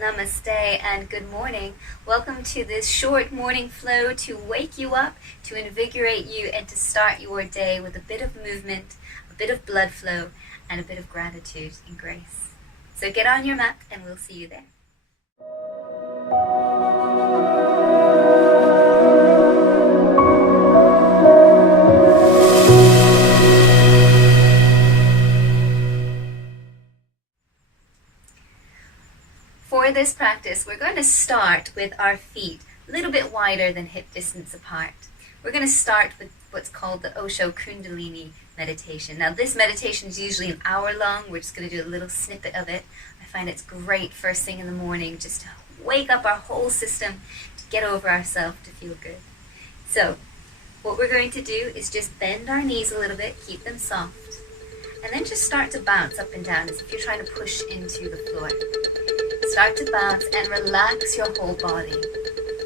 Namaste and good morning. Welcome to this short morning flow to wake you up, to invigorate you, and to start your day with a bit of movement, a bit of blood flow, and a bit of gratitude and grace. So get on your mat and we'll see you there. For this practice, we're going to start with our feet a little bit wider than hip distance apart. We're going to start with what's called the Osho Kundalini meditation. Now, this meditation is usually an hour long. We're just going to do a little snippet of it. I find it's great first thing in the morning just to wake up our whole system, to get over ourselves, to feel good. So, what we're going to do is just bend our knees a little bit, keep them soft, and then just start to bounce up and down as if you're trying to push into the floor. Start to bounce and relax your whole body.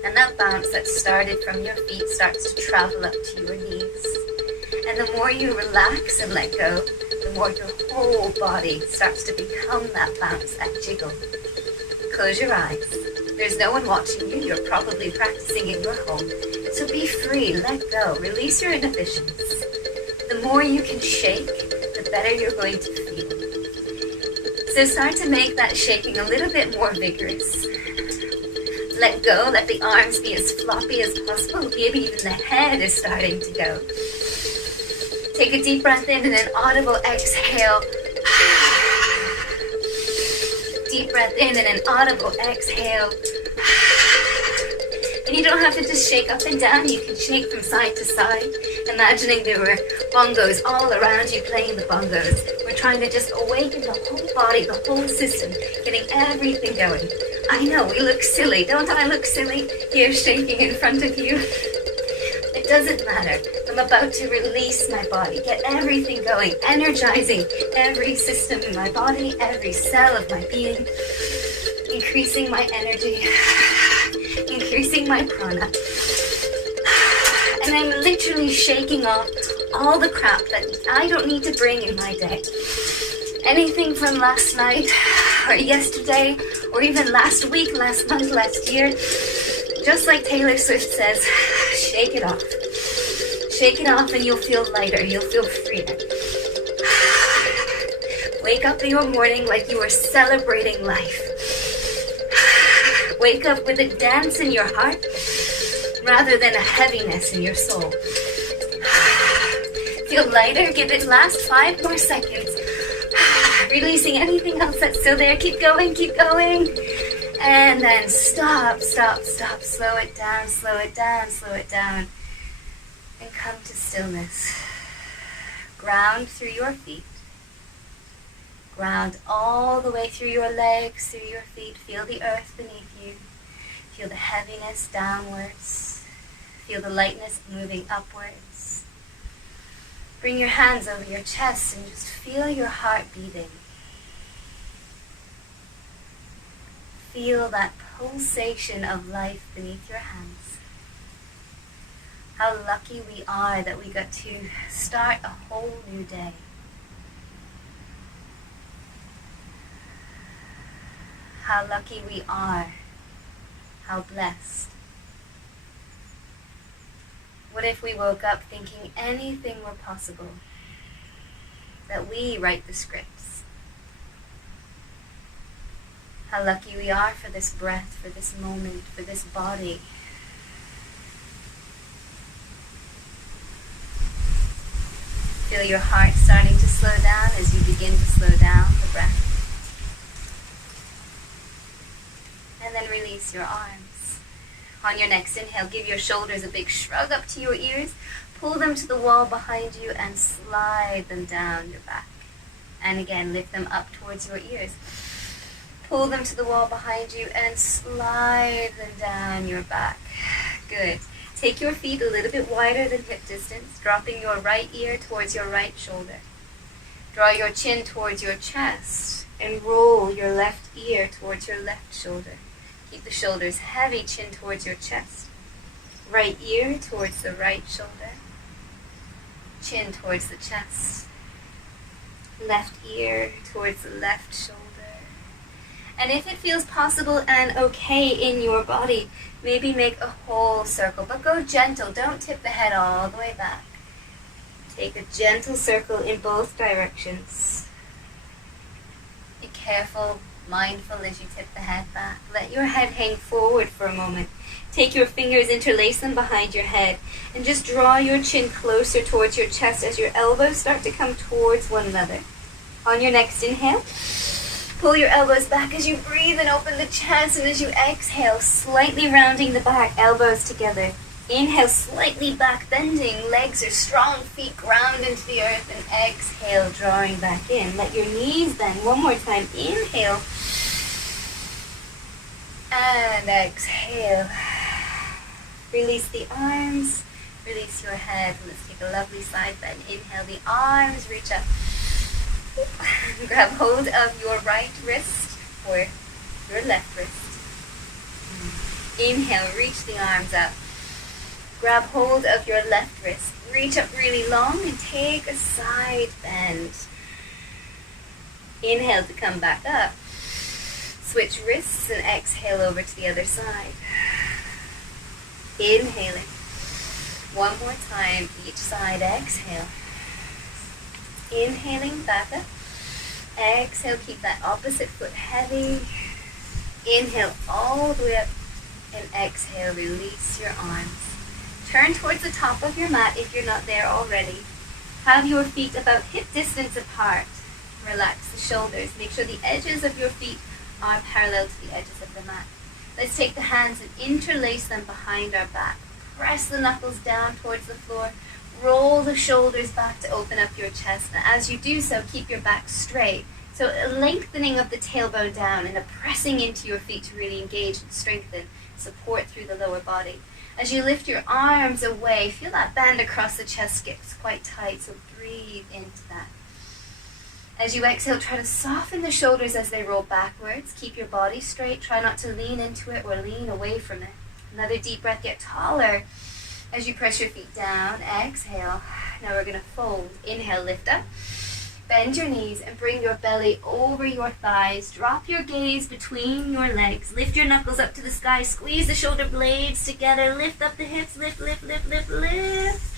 And that bounce that started from your feet starts to travel up to your knees. And the more you relax and let go, the more your whole body starts to become that bounce, that jiggle. Close your eyes. There's no one watching you. You're probably practicing in your home. So be free, let go, release your inhibitions. The more you can shake, the better you're going to feel. So start to make that shaking a little bit more vigorous. Let go, let the arms be as floppy as possible. Maybe even the head is starting to go. Take a deep breath in and an audible exhale. Deep breath in and an audible exhale. And you don't have to just shake up and down. You can shake from side to side, imagining there were bongos all around you playing the bongos. We're trying to just awaken the whole body, the whole system, getting everything going. I know, we look silly. Don't I look silly here shaking in front of you? It doesn't matter. I'm about to release my body, get everything going, energizing every system in my body, every cell of my being, increasing my energy, increasing my prana. And I'm literally shaking off all the crap that I don't need to bring in my day. Anything from last night or yesterday or even last week, last month, last year. Just like Taylor Swift says, shake it off. Shake it off and you'll feel lighter. You'll feel freer. Wake up in your morning like you are celebrating life. Wake up with a dance in your heart rather than a heaviness in your soul. Feel lighter. Give it last 5 more seconds. Releasing anything else that's still there. Keep going, keep going. And then stop, stop, stop. Slow it down, slow it down, slow it down. And come to stillness. Ground through your feet. Ground all the way through your legs, through your feet. Feel the earth beneath you. Feel the heaviness downwards. Feel the lightness moving upwards. Bring your hands over your chest and just feel your heart beating. Feel that pulsation of life beneath your hands. How lucky we are that we got to start a whole new day. How lucky we are. How blessed. What if we woke up thinking anything were possible? That we write the scripts. How lucky we are for this breath, for this moment, for this body. Feel your heart starting to slow down as you begin to slow down the breath. And then release your arms. On your next inhale, give your shoulders a big shrug up to your ears. Pull them to the wall behind you and slide them down your back. And again, lift them up towards your ears. Pull them to the wall behind you and slide them down your back. Good. Take your feet a little bit wider than hip distance, dropping your right ear towards your right shoulder. Draw your chin towards your chest and roll your left ear towards your left shoulder. Keep the shoulders heavy, chin towards your chest. Right ear towards the right shoulder. Chin towards the chest. Left ear towards the left shoulder. And if it feels possible and okay in your body, maybe make a whole circle, but go gentle. Don't tip the head all the way back. Take a gentle circle in both directions. Be careful, mindful as you tip the head back. Let your head hang forward for a moment. Take your fingers, interlace them behind your head, and just draw your chin closer towards your chest as your elbows start to come towards one another. On your next inhale, pull your elbows back as you breathe and open the chest, and as you exhale, slightly rounding the back, elbows together. Inhale, slightly back bending, legs are strong, feet ground into the earth, and exhale, drawing back in. Let your knees bend. One more time. Inhale, and exhale. Release the arms, release your head. Let's take a lovely side bend. Inhale, the arms reach up. Grab hold of your right wrist or your left wrist. Inhale, reach the arms up. Grab hold of your left wrist. Reach up really long and take a side bend. Inhale to come back up. Switch wrists and exhale over to the other side. Inhaling. One more time, each side, exhale. Inhaling, back up. Exhale, keep that opposite foot heavy. Inhale all the way up and exhale, release your arms. Turn towards the top of your mat if you're not there already. Have your feet about hip distance apart. Relax the shoulders. Make sure the edges of your feet are parallel to the edges of the mat. Let's take the hands and interlace them behind our back. Press the knuckles down towards the floor. Roll the shoulders back to open up your chest. And as you do so, keep your back straight. So a lengthening of the tailbone down and a pressing into your feet to really engage and strengthen, support through the lower body. As you lift your arms away, feel that band across the chest gets quite tight, so breathe into that. As you exhale, try to soften the shoulders as they roll backwards. Keep your body straight. Try not to lean into it or lean away from it. Another deep breath, get taller as you press your feet down. Exhale. Now we're going to fold. Inhale, lift up. Bend your knees and bring your belly over your thighs. Drop your gaze between your legs. Lift your knuckles up to the sky. Squeeze the shoulder blades together. Lift up the hips. Lift, lift, lift, lift, lift.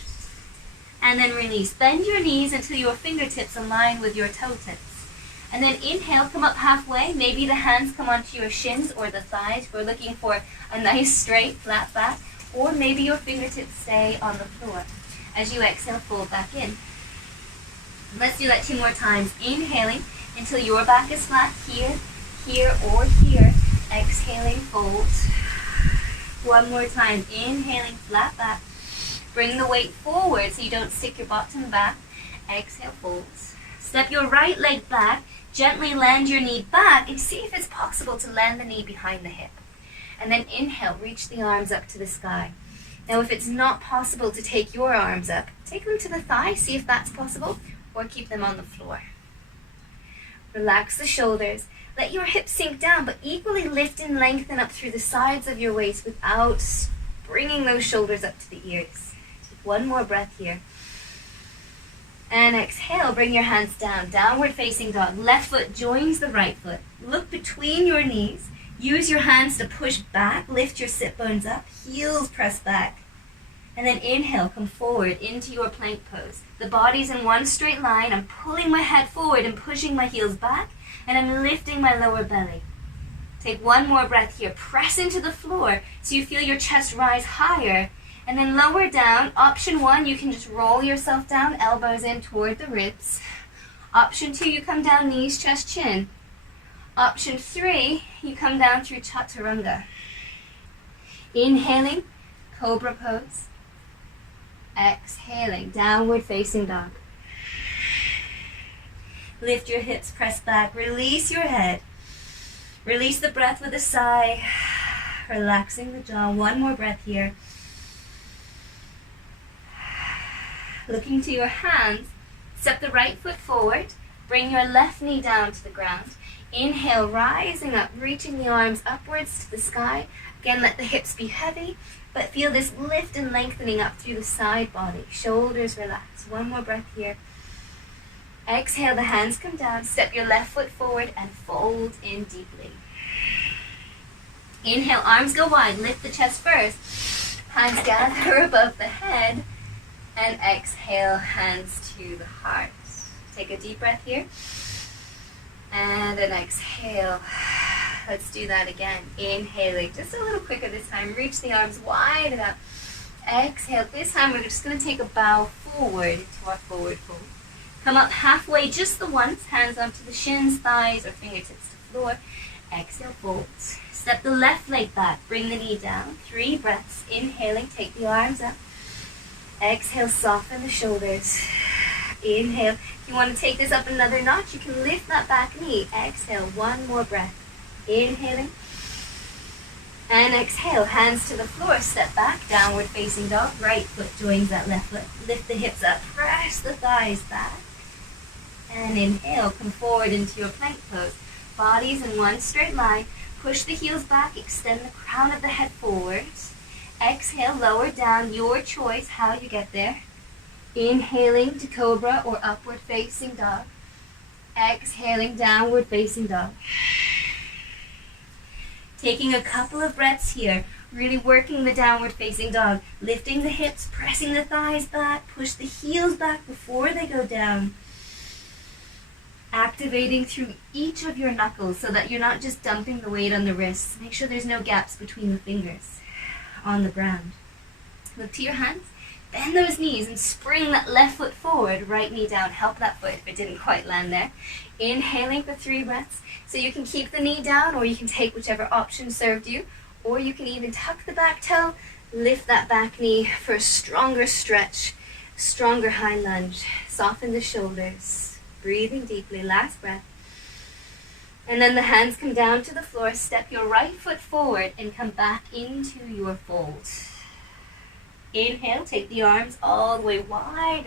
And then release. Bend your knees until your fingertips align with your toe tips. And then inhale, come up halfway. Maybe the hands come onto your shins or the thighs. We're looking for a nice straight flat back. Or maybe your fingertips stay on the floor. As you exhale, fold back in. Let's do that 2 more times. Inhaling until your back is flat here, here, or here. Exhaling, fold. 1 more time. Inhaling, flat back. Bring the weight forward so you don't stick your bottom back. Exhale, fold. Step your right leg back. Gently land your knee back and see if it's possible to land the knee behind the hip. And then inhale, reach the arms up to the sky. Now if it's not possible to take your arms up, take them to the thigh, see if that's possible, or keep them on the floor. Relax the shoulders. Let your hips sink down, but equally lift and lengthen up through the sides of your waist without bringing those shoulders up to the ears. Take 1 more breath here. And exhale, bring your hands down. Downward facing dog. Left foot joins the right foot. Look between your knees. Use your hands to push back. Lift your sit bones up. Heels press back. And then inhale, come forward into your plank pose. The body's in one straight line. I'm pulling my head forward and pushing my heels back. And I'm lifting my lower belly. Take 1 more breath here. Press into the floor so you feel your chest rise higher. And then lower down. Option 1, you can just roll yourself down, elbows in toward the ribs. Option 2, you come down, knees, chest, chin. Option 3, you come down through chaturanga. Inhaling, cobra pose. Exhaling, downward facing dog. Lift your hips, press back, release your head. Release the breath with a sigh. Relaxing the jaw. 1 more breath here. Looking to your hands, step the right foot forward. Bring your left knee down to the ground. Inhale, rising up, reaching the arms upwards to the sky. Again, let the hips be heavy, but feel this lift and lengthening up through the side body. Shoulders relax. 1 more breath here. Exhale, the hands come down. Step your left foot forward and fold in deeply. Inhale, arms go wide, lift the chest first. Hands gather above the head. And exhale, hands to the heart. Take a deep breath here. And then exhale. Let's do that again. Inhaling, just a little quicker this time. Reach the arms wide enough. Exhale. This time we're just going to take a bow forward into our forward fold. Come up halfway just the once. Hands onto the shins, thighs, or fingertips to floor. Exhale, fold. Step the left leg back. Bring the knee down. 3 breaths. Inhaling, take the arms up. Exhale, soften the shoulders. Inhale. If you want to take this up another notch, you can lift that back knee. Exhale, 1 more breath. Inhaling. And exhale, hands to the floor. Step back, downward facing dog. Right foot joins that left foot. Lift the hips up. Press the thighs back. And inhale, come forward into your plank pose. Bodies in one straight line. Push the heels back. Extend the crown of the head forwards. Exhale, lower down. Your choice how you get there. Inhaling to cobra or upward facing dog. Exhaling, downward facing dog. Taking a couple of breaths here. Really working the downward facing dog. Lifting the hips, pressing the thighs back. Push the heels back before they go down. Activating through each of your knuckles so that you're not just dumping the weight on the wrists. Make sure there's no gaps between the fingers on the ground. Look to your hands. Bend those knees and spring that left foot forward. Right knee down. Help that foot if it didn't quite land there. Inhaling for 3 breaths. So you can keep the knee down, or you can take whichever option served you. Or you can even tuck the back toe. Lift that back knee for a stronger stretch. Stronger high lunge. Soften the shoulders. Breathing deeply, last breath. And then the hands come down to the floor. Step your right foot forward and come back into your fold. Inhale, take the arms all the way wide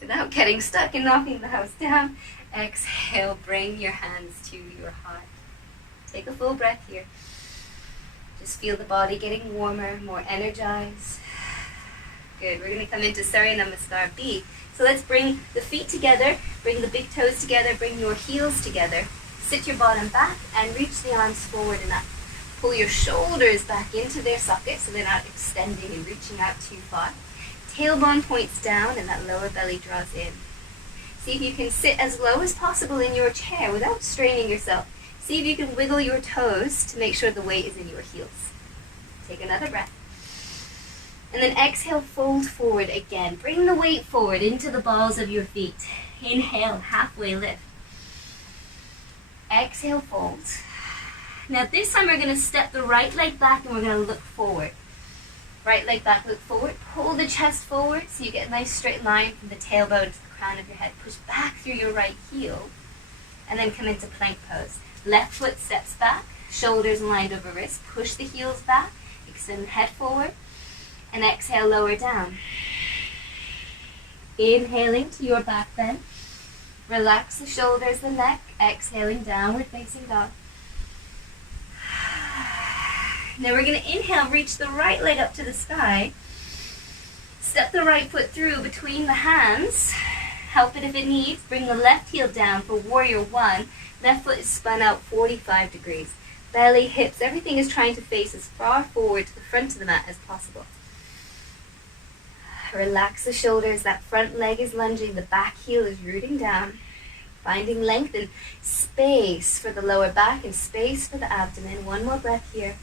without getting stuck and knocking the house down. Exhale, bring your hands to your heart. Take a full breath here. Just feel the body getting warmer, more energized. Good, we're going to come into Surya Namaskar B. So let's bring the feet together, bring the big toes together, bring your heels together. Sit your bottom back and reach the arms forward and up. Pull your shoulders back into their sockets so they're not extending and reaching out too far. Tailbone points down and that lower belly draws in. See if you can sit as low as possible in your chair without straining yourself. See if you can wiggle your toes to make sure the weight is in your heels. Take another breath. And then exhale, fold forward again. Bring the weight forward into the balls of your feet. Inhale, halfway lift. Exhale, fold. Now this time we're going to step the right leg back and we're going to look forward. Right leg back, look forward. Pull the chest forward so you get a nice straight line from the tailbone to the crown of your head. Push back through your right heel and then come into plank pose. Left foot steps back, shoulders lined over wrists. Push the heels back, extend the head forward. And exhale, lower down. Inhaling to your back bend. Relax the shoulders, the neck. Exhaling, downward facing dog. Now we're going to inhale, reach the right leg up to the sky. Step the right foot through between the hands. Help it if it needs. Bring the left heel down for warrior 1. Left foot is spun out 45 degrees. Belly, hips, everything is trying to face as far forward to the front of the mat as possible. Relax the shoulders, that front leg is lunging, the back heel is rooting down. Finding length and space for the lower back and space for the abdomen. 1 more breath here.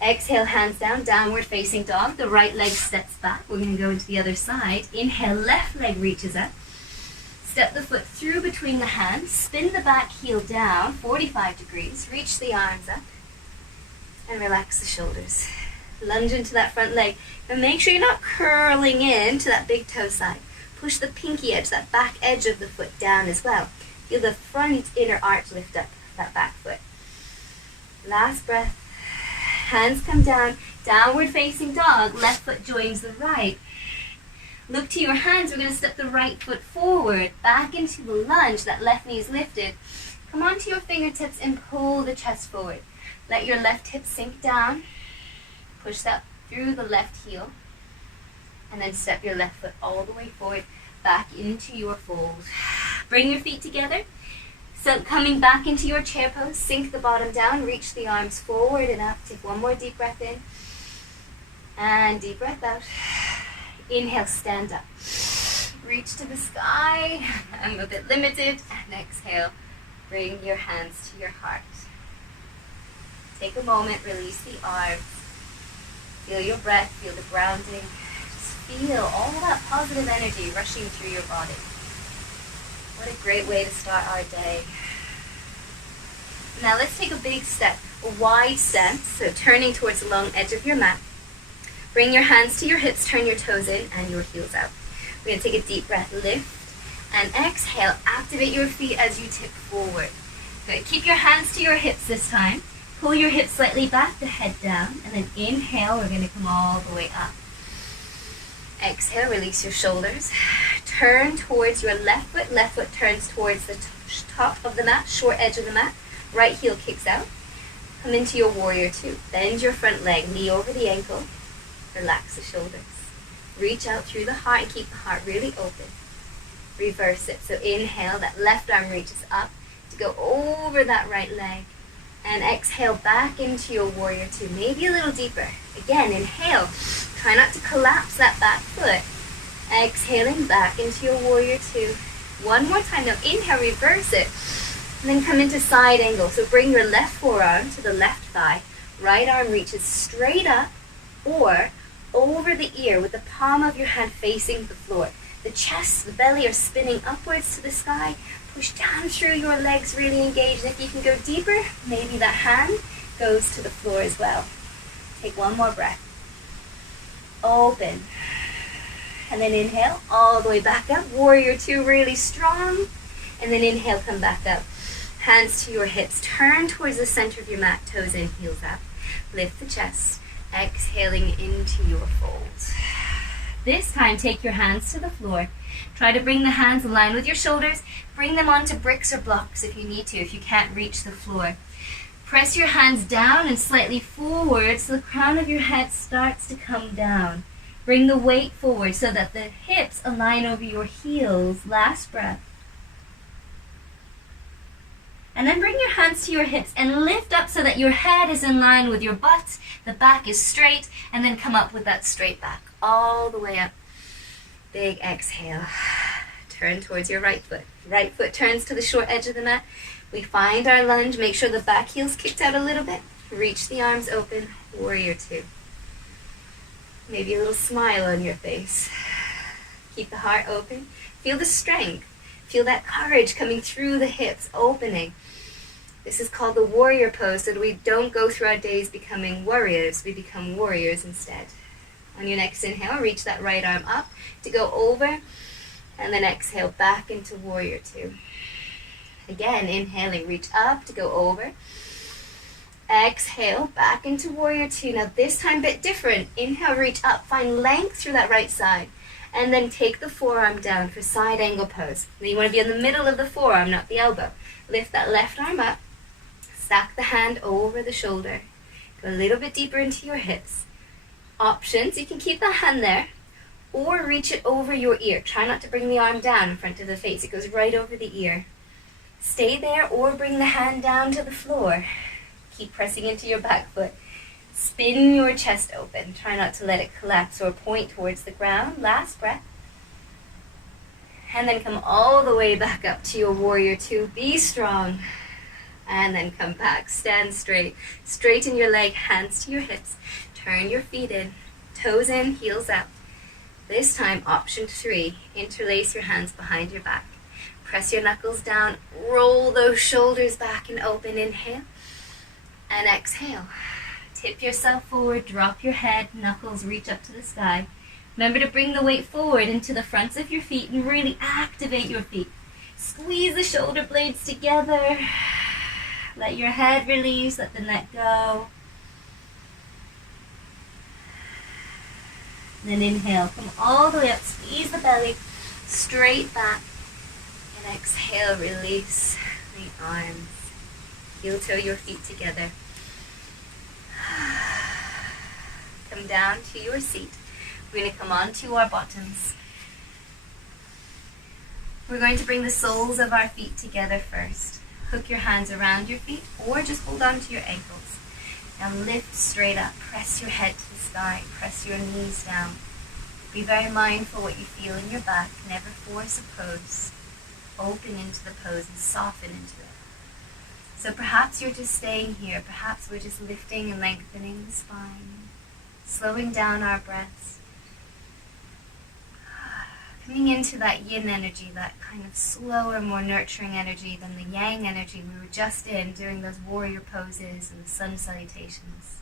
Exhale, hands down, downward facing dog. The right leg steps back. We're going to go into the other side. Inhale, left leg reaches up. Step the foot through between the hands. Spin the back heel down, 45 degrees. Reach the arms up. And relax the shoulders. Lunge into that front leg. And make sure you're not curling in to that big toe side. Push the pinky edge, that back edge of the foot down as well. Feel the front inner arch lift up that back foot. Last breath. Hands come down. Downward facing dog. Left foot joins the right. Look to your hands. We're going to step the right foot forward. Back into the lunge. That left knee is lifted. Come onto your fingertips and pull the chest forward. Let your left hip sink down. Push that through the left heel. And then step your left foot all the way forward, back into your fold. Bring your feet together. So coming back into your chair pose, sink the bottom down, reach the arms forward and up. Take one more deep breath in. And deep breath out. Inhale, stand up. Reach to the sky. I'm a bit limited. And exhale, bring your hands to your heart. Take a moment, release the arms. Feel your breath, feel the grounding. Just feel all that positive energy rushing through your body. What a great way to start our day. Now let's take a big step, a wide stance, so turning towards the long edge of your mat. Bring your hands to your hips, turn your toes in and your heels out. We're going to take a deep breath, lift, and exhale. Activate your feet as you tip forward. Good. Keep your hands to your hips this time. Pull your hips slightly back, the head down, and then inhale, we're going to come all the way up. Exhale, release your shoulders. Turn towards your left foot turns towards the top of the mat, short edge of the mat. Right heel kicks out. Come into your warrior two. Bend your front leg, knee over the ankle. Relax the shoulders. Reach out through the heart and keep the heart really open. Reverse it. So inhale, that left arm reaches up to go over that right leg. And exhale back into your warrior two, maybe a little deeper. Again, inhale. Try not to collapse that back foot. Exhaling back into your warrior two. One more time. Now inhale, reverse it. And then come into side angle. So bring your left forearm to the left thigh. Right arm reaches straight up or over the ear with the palm of your hand facing the floor. The chest, the belly are spinning upwards to the sky. Push down through your legs, really engaged. And if you can go deeper, maybe that hand goes to the floor as well. Take one more breath. Open. And then inhale all the way back up. Warrior two, really strong. And then inhale, come back up. Hands to your hips. Turn towards the center of your mat. Toes in, heels out. Lift the chest. Exhaling into your folds. This time, take your hands to the floor. Try to bring the hands in line with your shoulders. Bring them onto bricks or blocks if you need to, if you can't reach the floor. Press your hands down and slightly forward so the crown of your head starts to come down. Bring the weight forward so that the hips align over your heels. Last breath. And then bring your hands to your hips and lift up so that your head is in line with your butt, the back is straight, and then come up with that straight back all the way up. Big exhale. Turn towards your right foot. Right foot turns to the short edge of the mat. We find our lunge. Make sure the back heel's kicked out a little bit. Reach the arms open. Warrior two. Maybe a little smile on your face. Keep the heart open. Feel the strength. Feel that courage coming through the hips, opening. This is called the warrior pose, so that we don't go through our days becoming warriors. We become warriors instead. On your next inhale, reach that right arm up to go over, and then exhale back into warrior two. Again, inhaling, reach up to go over. Exhale, back into warrior two. Now this time a bit different. Inhale, reach up, find length through that right side. And then take the forearm down for side angle pose. Now you want to be in the middle of the forearm, not the elbow. Lift that left arm up. Stack the hand over the shoulder. Go a little bit deeper into your hips. Options, you can keep that hand there or reach it over your ear. Try not to bring the arm down in front of the face. It goes right over the ear. Stay there or bring the hand down to the floor. Keep pressing into your back foot. Spin your chest open. Try not to let it collapse or point towards the ground. Last breath. And then come all the way back up to your warrior two. Be strong. And then come back. Stand straight. Straighten your leg, hands to your hips. Turn your feet in. Toes in, heels out. This time, option 3. Interlace your hands behind your back. Press your knuckles down. Roll those shoulders back and open. Inhale. And exhale. Tip yourself forward. Drop your head. Knuckles reach up to the sky. Remember to bring the weight forward into the fronts of your feet and really activate your feet. Squeeze the shoulder blades together. Let your head release. Let the neck go. Then inhale. Come all the way up. Squeeze the belly. Straight back. And exhale. Release the arms. Heel toe your feet together. Come down to your seat. We're going to come onto our bottoms. We're going to bring the soles of our feet together first. Hook your hands around your feet or just hold on to your ankles. Now lift straight up. Press your head to the sky. Press your knees down. Be very mindful what you feel in your back. Never force a pose. Open into the pose and soften into it. So perhaps you're just staying here. Perhaps we're just lifting and lengthening the spine. Slowing down our breaths. Coming into that yin energy, that kind of slower, more nurturing energy than the yang energy we were just in doing those warrior poses and the sun salutations.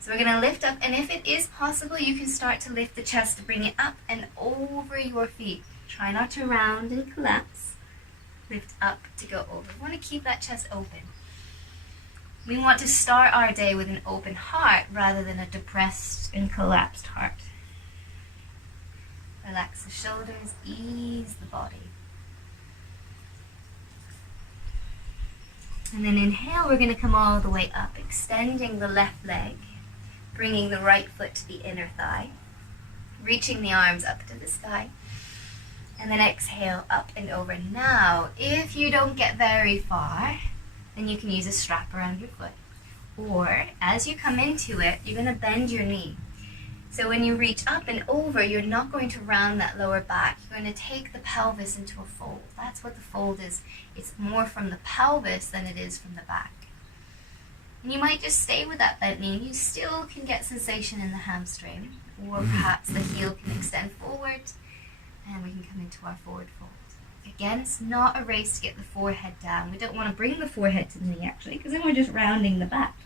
So we're going to lift up, and if it is possible, you can start to lift the chest to bring it up and over your feet. Try not to round and collapse. Lift up to go over. We want to keep that chest open. We want to start our day with an open heart rather than a depressed and collapsed heart. Relax the shoulders, ease the body. And then inhale, we're going to come all the way up, extending the left leg, bringing the right foot to the inner thigh, reaching the arms up to the sky, and then exhale up and over. Now, if you don't get very far, then you can use a strap around your foot. Or, as you come into it, you're going to bend your knee. So when you reach up and over, you're not going to round that lower back. You're going to take the pelvis into a fold. That's what the fold is. It's more from the pelvis than it is from the back. And you might just stay with that bent knee. You still can get sensation in the hamstring. Or perhaps the heel can extend forward. And we can come into our forward fold. Again, it's not a race to get the forehead down. We don't want to bring the forehead to the knee, actually, because then we're just rounding the back.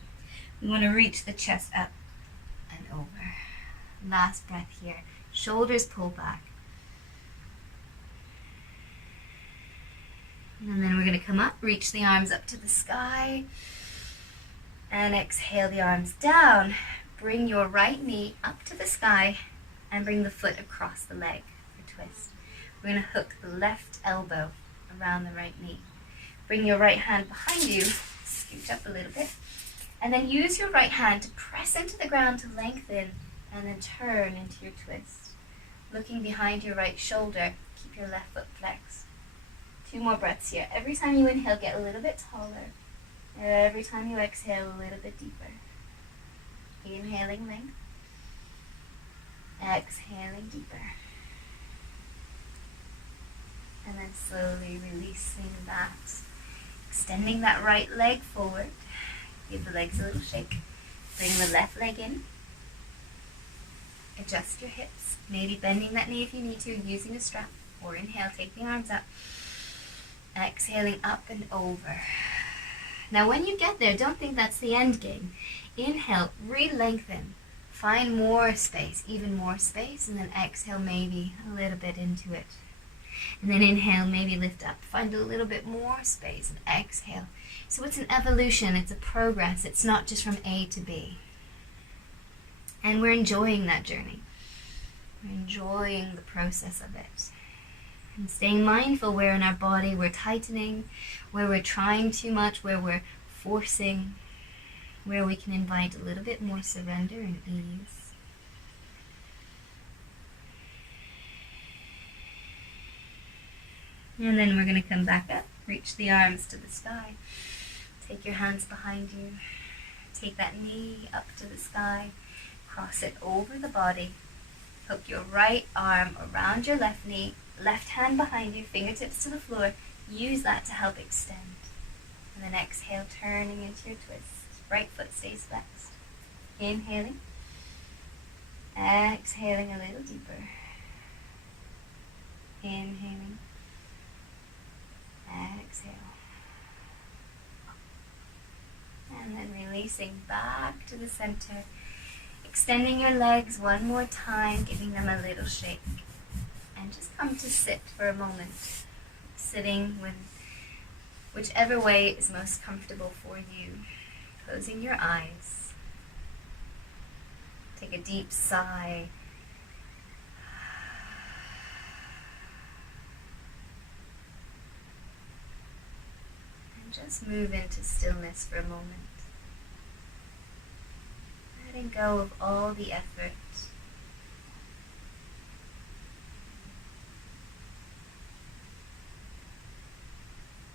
We want to reach the chest up and over. Last breath here. Shoulders pull back. And then we're going to come up, reach the arms up to the sky. And exhale the arms down. Bring your right knee up to the sky and bring the foot across the leg for twist. We're going to hook the left elbow around the right knee. Bring your right hand behind you. Scooch up a little bit. And then use your right hand to press into the ground to lengthen. And then turn into your twist. Looking behind your right shoulder, keep your left foot flexed. 2 more breaths here. Every time you inhale, get a little bit taller. Every time you exhale, a little bit deeper. Inhaling length. Exhaling deeper. And then slowly releasing that. Extending that right leg forward. Give the legs a little shake. Bring the left leg in. Adjust your hips, maybe bending that knee if you need to, using a strap, or inhale, take the arms up, exhaling up and over. Now when you get there, don't think that's the end game. Inhale, re-lengthen, find more space, even more space, and then exhale maybe a little bit into it. And then inhale, maybe lift up, find a little bit more space, and exhale. So it's an evolution, it's a progress, it's not just from A to B. And we're enjoying that journey. We're enjoying the process of it. And staying mindful where in our body we're tightening, where we're trying too much, where we're forcing, where we can invite a little bit more surrender and ease. And then we're going to come back up, reach the arms to the sky. Take your hands behind you. Take that knee up to the sky. Cross it over the body. Hook your right arm around your left knee, left hand behind you, fingertips to the floor. Use that to help extend. And then exhale, turning into your twist. Right foot stays flexed. Inhaling. Exhaling a little deeper. Inhaling. Exhale. And then releasing back to the center. Extending your legs one more time, giving them a little shake. And just come to sit for a moment. Sitting with whichever way is most comfortable for you. Closing your eyes. Take a deep sigh. And just move into stillness for a moment. Letting go of all the effort.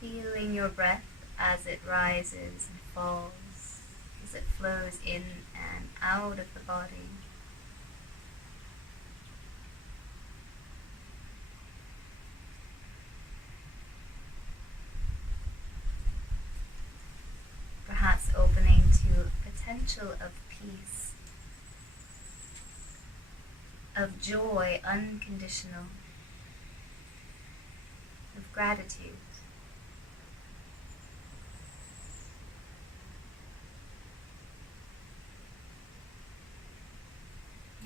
feeling your breath as it rises and falls, as it flows in and out of the body. Perhaps opening to potential of peace, of joy, unconditional, of gratitude.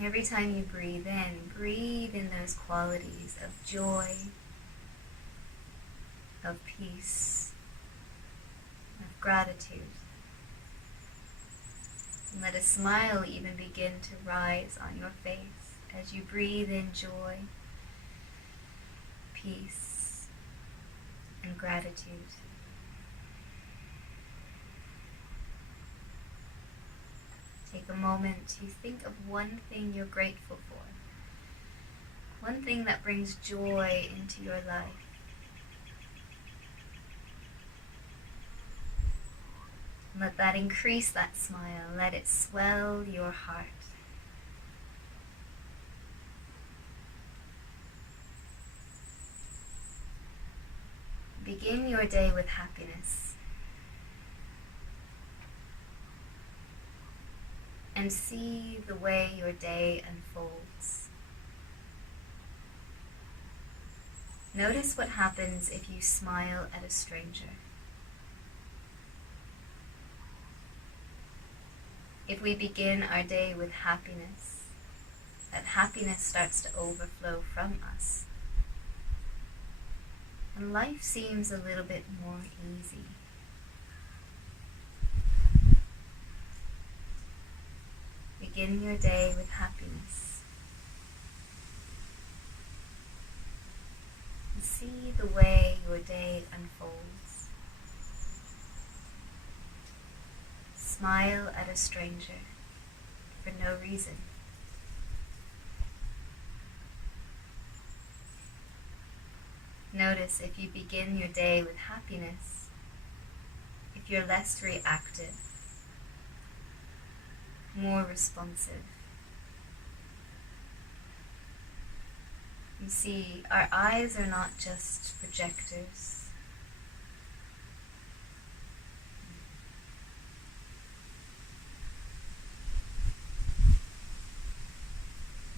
Every time you breathe in those qualities of joy, of peace, of gratitude. And let a smile even begin to rise on your face as you breathe in joy, peace, and gratitude. Take a moment to think of one thing you're grateful for, one thing that brings joy into your life. Let that increase that smile. Let it swell your heart. Begin your day with happiness. And see the way your day unfolds. Notice what happens if you smile at a stranger. If we begin our day with happiness, that happiness starts to overflow from us. And life seems a little bit more easy. Begin your day with happiness. And see the way your day unfolds. Smile at a stranger for no reason. Notice if you begin your day with happiness, if you're less reactive, more responsive. You see, our eyes are not just projectors.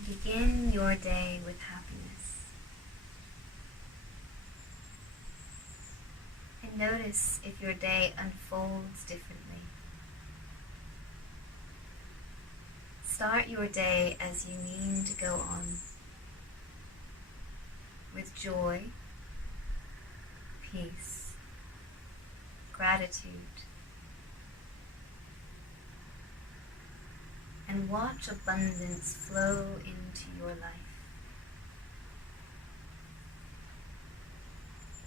Begin your day with happiness. And notice if your day unfolds differently. Start your day as you mean to go on, with joy, peace, gratitude, and watch abundance flow into your life.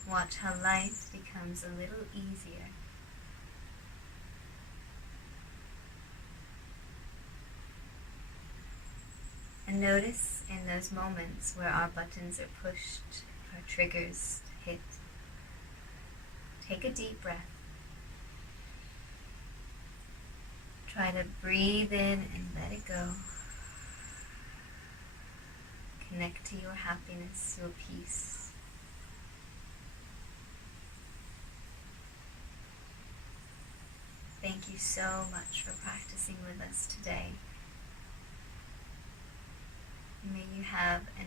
Watch how life becomes a little easier. And notice in those moments where our buttons are pushed, our triggers hit, take a deep breath. Try to breathe in and let it go. Connect to your happiness, your peace. Thank you so much for practicing with us today. May you have an